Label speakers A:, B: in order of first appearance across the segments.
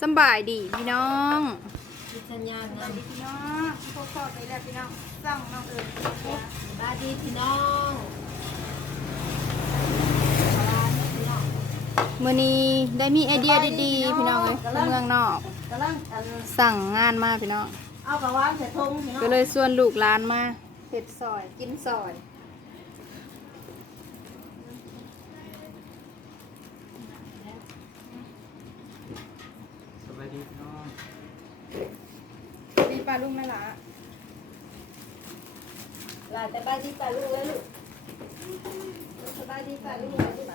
A: สำบายดีพี่น้อง
B: มีสัญญาณ
A: ส
B: นะ
A: บายดีพี่น้องพวกพ่อไปแล้วพี่น้องสั่งน้องเอิญ
B: บายดีพี่น้อง
A: มื้อนี้ได้มีไอเดียดีๆ พี่น้องเอ้ยเมืองนอก
B: กำลังอัน
A: สั่งงานมาพี่น้อง
B: เอากระวานใส่ทงพี่น้อง
A: ก็เลยส่วนลูกหลานมาเผ็ดซอยกินซอย
C: สวัสดีพี่น้อง
A: ดีปลาลุงแม่ละ
B: ลาแต่บายดีป่าลูกเลยลูกสบายดีป่าลูกเลยลูก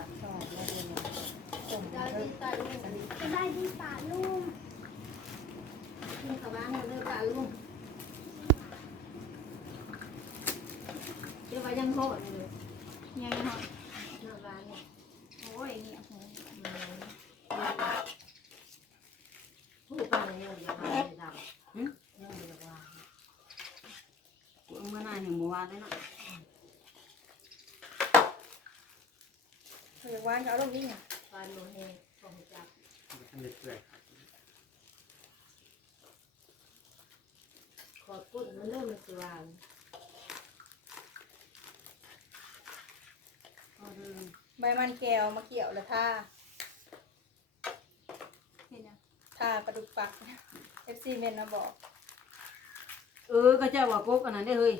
B: สบายดีป่าลูกสบายดี
D: ป่าลุง
B: ลูกกระวานเลยป่าลูกเดี๋ยวไปยังโทษเลย
A: ยังหอย
B: นอกร้านเนี่ย
A: โอ้ยเนี่ยโห
B: พูดไปเลยเดี๋ยวจะมาเลยดำเดี๋ยวจะว่า
E: กูเอามื่ อหน้ายามกวานเลยเนาะ
A: เฮ้ยหวานเอาลงนี่ไง
B: ปานโมเฮของจับ
C: ท่านเด็กเลย
B: ขอดกุ้นมันเริ่มมันสวาง
E: ก็เดิน
A: ใบมันแก้วมาเกี่ยวแล้วท่าเห็นยังท่าปลาดุกปัก FC เมนนะบอก
E: เออก็เจ้าว่ากกอันนั้นได้เฮ้ย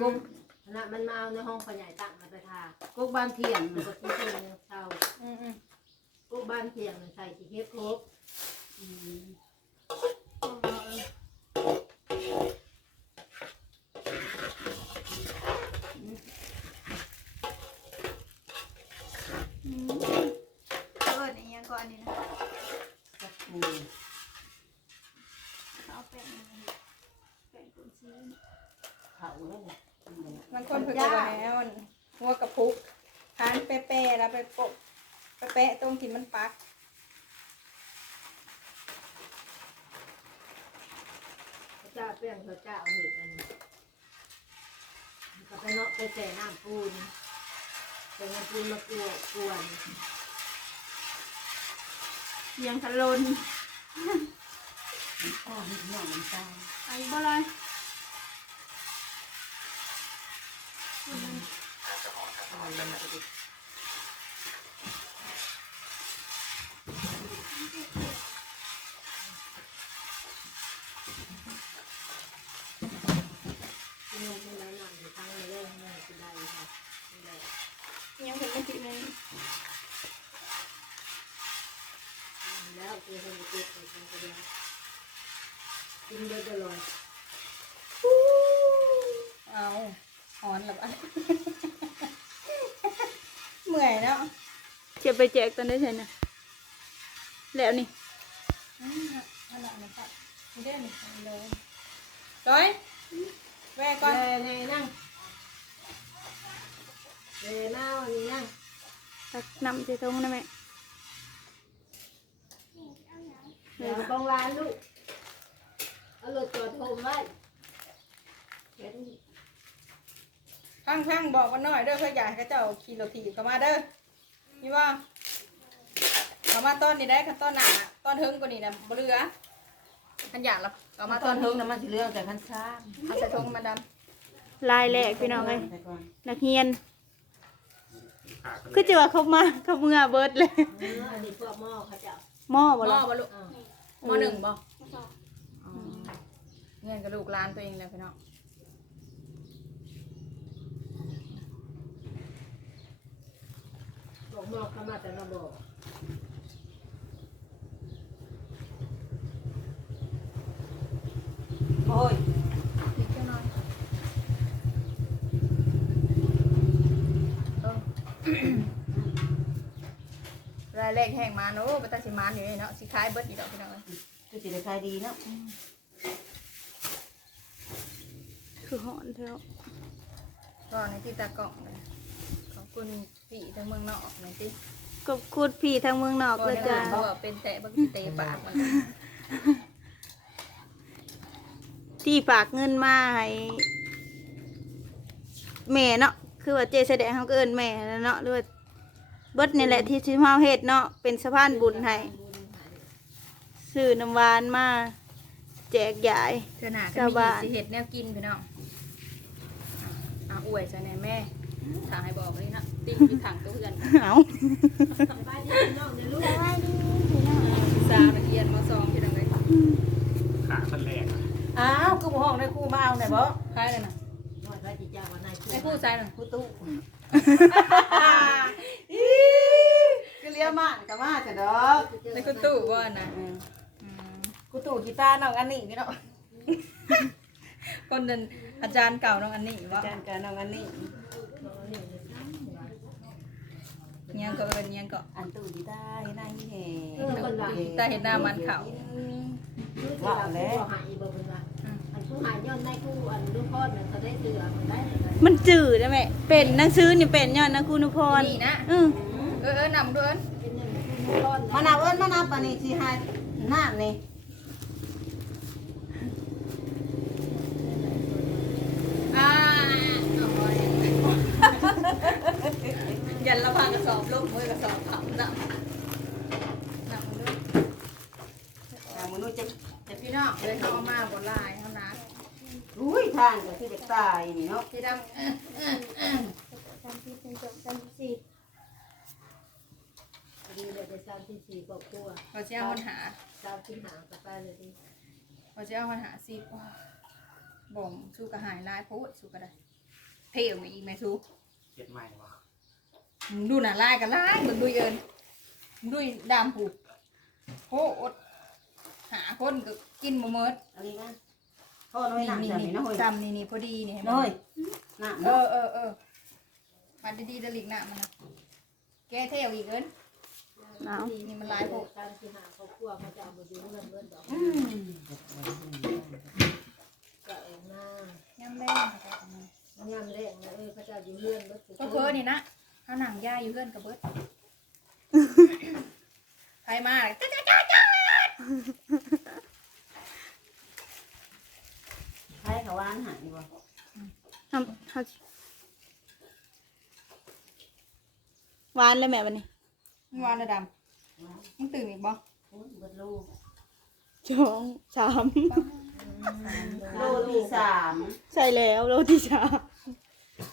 B: กุ้งขณะมันมาเอาในห้องขยายตั้งมาไปทาก
E: กบ้านเทียน
B: มันก็ที่เป็นเช่า
A: อืมอืม
B: กุ้งบ้านเพียงใส่ที่เฮ็ดครบ
E: อืม
A: อืมเอิญอีกอย่างก่อนอันนี้นะ
E: จักปู
A: เอาแป้งมาให้แป้งกุนซีน
E: เขาเลยเนี่ยอืม
A: มันคนเผือกกว่าแล้วมันหัวกระพุกทานแปะๆแล้วไปปะไปแปะตรงที่มันปัก
B: พระเจ้าเปรี้ยงพระเจ้าเห็ดอันนี้ก็ไปเนาะไปแส่น้ำปูนใส่น้ำปูนมากวกวน
A: เสียงทะลน
E: พ่อให้น้องมันตาย
A: ไอ้บ่เลย
B: ที่นู่นไม่ได้นั่งอยู่ทั้งเลยเลยไม่ได้ได้ค่ะไม่ได้
A: ยังเป็นไม่ติดเลย
B: แล้วคือคนเก็บไปคนเดียวกินเยอะจะลอย
A: เอาหอนหลับอะ เมื่อยแล้วเจ็บไปแจกตอนได้ใช่ไหมแล้วนี่อืมเอาละนะครับนี่เด้อนี่เอาเลยร้อยแว่ก่อน
B: เล่ในนั่งเล่เมาอันนี้นั่ง
A: ตักน้ำใส่ทงนะแม่
B: เดี๋ยวบางร้านลูกเอารถจอดโฮมไว้เห็น
A: พังพังๆบอกกันหน่อยเด้อเพื่ออยากให้เขาเจ้าขี่รถถีบเข้ามาเด้อนี่ว่าเขามาต้นนี่ได้ขั้นต้นหนาต้นเทิงกว่านี้นะบ่เหลือขันอยากแล้วเขามา
E: มาต
A: ต้
E: อนน
A: เทิ
E: เทิ
A: ง
E: งน้ำมันสีเหลืองแต่คันซ้
A: เอาใส่ทงมาด
F: ลายแหลกพี่น้องำเลย
E: ไปก่อน
F: นักเรียน
C: ขาด
F: คือจะว่าเขามาเขาเมื่อเบิดเลย
B: เอออันนี้พวกหม้อเขาจะ
F: หม้อำบ่
A: ม
F: ล่ะ
A: อบ่ลูก
B: เอา
A: มอหนึ่งบ่
F: อ๋อ
A: เงินกับลูกร้านตัวเองเลยพี่น้อง
B: พวกหม้อเขามาแต่ระบบ
E: โอ้ย
A: นิดเดียวหน่อยเออ รายแรกแห้งมาเนอะไปตัดสิมานอยู่นี่เนาะสิขายเบิดอีกดอกพี่น้องเอ้ย
E: คือสิได้ขายดีเนาะ
F: คือหอนเถอะ
A: ก็ในที่ตากล่องเลยขอบคุณ พี่ทั้งเมืองนอกหน่อยสิ
F: กบคูดพี่ทางเมืองนอกเลยจ้า
A: เขาว่าเป็นแต่บางทีเตะปากมัน
F: ที่ฝากเงินมาให้แม่เนาะคือว่าเจแสดงเขาก็เอินแม่แล้วเนาะหรือว่าเบิดนี่แหละที่ชิมเฮาเฮ็ดเนาะเป็นสะพานบุญให้ซื้อน้ำหวานมาแจกยาย
A: เธอหนาก็มีสิเห็ดแนวกินพี่น้องอะอวยใส่แน่แม่ถ่ายให้บอกเลยน ติ๊กอยู่ถังตัวเพื่อน
F: เอา
B: สบายดีน้องในลูก
A: สาวนักเรียนมสองพี่น้องเลย
C: ขาคนแรกอะ
E: อ้าวกูบ่ห้องได้ครูมาเอาได้บ่
A: ใช่เลยนะ
B: น้อยพระจิจ้าว่านายครู
A: ไอ้คู่ใจหนึ่ง
E: ครูตู้ก็เลี้ยมากก็มาจ้ะดอก
A: ไอ้คู่ตู้บ่นะ
E: อืม
A: อืม
E: ครูตู้กีตาร์น้องอันนี้พี่น้อง
A: คนเดินอาจารย์เก่าน้องอันนี้ว่า
E: อาจารย์กับน้องอันนี้
A: เงี้ ยงก็เอินเงี้ยงก็
E: อันตู้กีตาร์ให้นางแห่
B: เออคนละ
A: ตาเห็นหน้ามันเขา
B: รู้สึกว่าผู้หายบ่เป็นว่าอันผู้หายย้อนได้ผู้อันลูกพ่อเนี่ยเขาได้เสือมันได้เลย
F: มันจืดได้ไหมเป็นหนังสือนี่เป็นยอดนะคุณนุพร
A: นี่นะ
F: อือ
A: เออเออนำด้วย
B: เป็นอย่างผู้พ่อ
E: มานับเอิ้นมานับอันนี้สิให้น้ำนี่
A: อ่าเอาไว้ยันละพังกระ สอบลูกมือกระสอบเผาน่ะนำด้วย
E: อ่ามึงรู้จะ
A: แต่พี่น้องเลยเขาเอามาบนลายเท่านั้น
E: อุ้ยทางก็คือจะตายนี่เนาะ
A: พี่ดำเอ้อเอ้อเอ้อ
B: ดีเลยไปสามที่สี่ก็กลัว
A: พอเจ้าปัญหา
B: สามที่หางกับไปเลยดิ
A: พอเจ้าปัญหาสิว้าบ่มสู้กระหายลายพูดสู้กระได้เพลวมาอีกไหมสู้
C: เจ็ดใหม่วะ
A: มึงดูหน่ะลายกับลายมึงดูเอิญมึงดูดำผูกโหอดหาคนก็กินบ่เมิด
E: อันนี้นะพ่อน้อย
A: นี่
E: หนัก
A: นี่
E: จัง
A: นี่
E: นี่นะเฮ้ย
A: ดำนี่นี่พอดีนี่เห็นไหม
E: น้อยหนัก
A: เอ
E: เนาะ
A: อเออเออมาดีๆดลิกหน้ามันนะแกเที่ยวอีกเอิญ
F: เอา
A: นี่มันลายโพด
B: สามที่หางก็กลัวเขาจะเอามาดูเงินเงินดอก
E: อืม
B: ก็เองหน้า
A: ย่ำแรง
B: ย่ำแรงนะเออเขาจะอยู่เลื่อนรถ
A: ก็เพอนี่นะ ข้าวหนังย่าอยู่เพื่อนกับเบิร์ดใครมาจ้าจ้าจ้าจ้า
E: ให้เขาว่านหายบ่
F: ทำเอาหวานเลยแม่วันนี้
A: มึงวานระดำมึงตื่นอีกบ่
E: โอ้ยเบิดลูก
F: สองสาม
E: โลที่สาม
F: ใช่แล้วโลที่สาม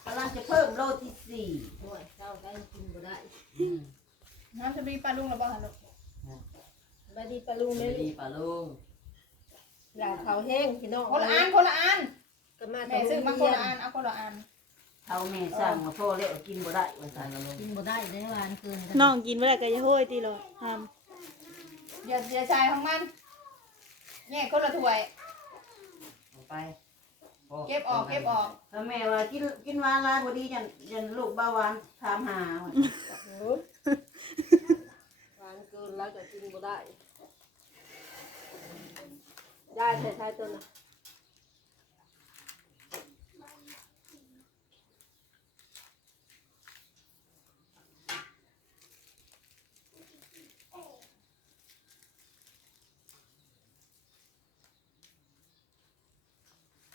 E: กำลังจะเพิ่มโลที่สี่
B: ด้วยเจ้าได้กินก็ได้
A: น้ำจะมีปลาลุงหรือเปล่าฮะลูก
B: บาดีปลาลุงไม่
D: ดีป่ะลุง
B: หลาเขาแห้งพี่น้อง
A: คนละอันคนละอัน
B: ก็มา
A: แม่ซื้อมาคนละอันเอาคนละอัน
E: เท่าแม่สั่งมาพ่อเลี้ยกินบ่ได้ว่าซั่น
B: กินบ่ได้ได้วานเกิน
F: น้องกินเมื่อไหร่ก็จะห้ยตีเลยท
A: อย่าอย่าใช้ของมันแยกคนละถ้วย
D: เอาไปโเก็
A: บออกเก็บออก
E: ถ้าแม่ว่ากินกินหวานหลายบ่ดีจันจันลูกเบาหวานถามหาว่า
B: วานเกินแล้วก็กินบ่ได้ได้ใช่ใช่ตัวน่ะ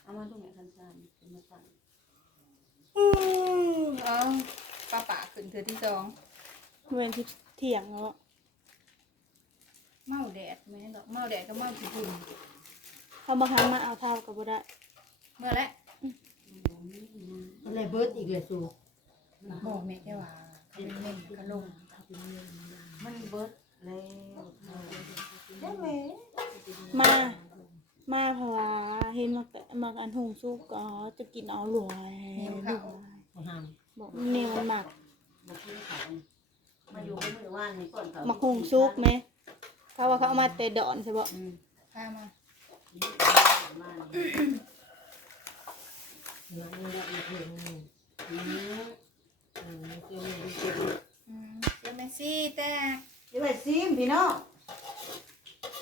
E: เอา มาดูแม่คันซานเอามาตั้ง
A: เอาปลาป่าขึ้นเธอที่สองำ
F: เมื่อที่เที่ยงแล้ว
A: เมาแดดไม่ได้หรอกเมาแดดก็เมาขี้ฝุ่น
F: เขามาคันมาเอาเท้ากับบ่ได้
A: เมื่อไร
B: อะไรเบิดอีกเลยสู
A: บอกแม่แค่ว่าเขาเป็นเม่นกระลง
E: มันเบิดแล้วใช่ไหม
F: มา มาเพราะว่าเห็นมาแกะมาอันหงซุกก็จะกินเอาหลวยลูก
B: เขาห้าม
F: บอกเนี่ยมันหมัก
E: มากินเขามาอยู่กับมือว่านนี่ก่อนเขา
F: หมักหงซุกไหมเขาว่าเขาเอามาแต่ดอนใช่ปะ
E: อืม
A: พามา
E: มานี่
B: งานนี้อีกเพลงนึง
E: อืม
B: อืมเกี่ยวกับเกี่ยว
A: อืมเดี๋ยวแม่ซี่แต่
E: เดี๋ยวไปซิมพี่น้อง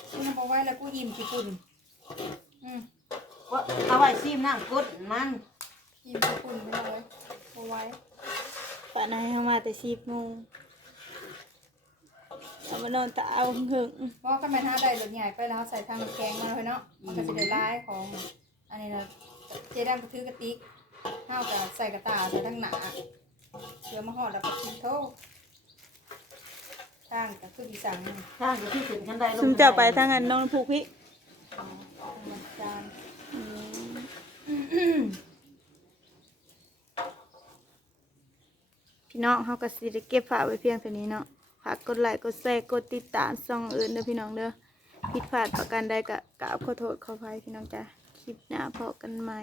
A: กูนำเอาไว้แล้วกูอิ่มขี้ฝุ่น อืม
E: ว่าเอาไว้ซิมน้ำกดมัน
A: อิ่มขี้ฝุ่นไม่เอาไว้เอาไว้
F: ป่านายเขามาแต่สิบโมงเอามานอนตาเอาหึง
A: เพราะข้าแม่ท่าได้รถใหญ่ไปแล้วใส่ทางแกงมาเลยเนาะมันก็จะได้ลายของอันนี้นะเจ๊ดำก็ถือกระติกเท่ากับใส่กระตาใส่ทั้งหนาเสือมาห่อแล้วก็ทิ้งโทษทางก็คืออีสัง
B: ข้างจะที่ถึงขั้นใดลง
F: ซุมเจ้าไปทางนั้นน้องผูกพี่
A: มันจาง
F: พี่ น้องเฮาก็สิได้เก็บฝากไว้เพียงเท่านี้เนาะฝากกดไลค์กดแชร์กดติดตามช่องอื่นเด้อพี่น้องเด้อผิดพลาดประการใดก็กราบขอโทษขออภัยพี่น้องจ้ะคลิปหน้าพบกันใหม่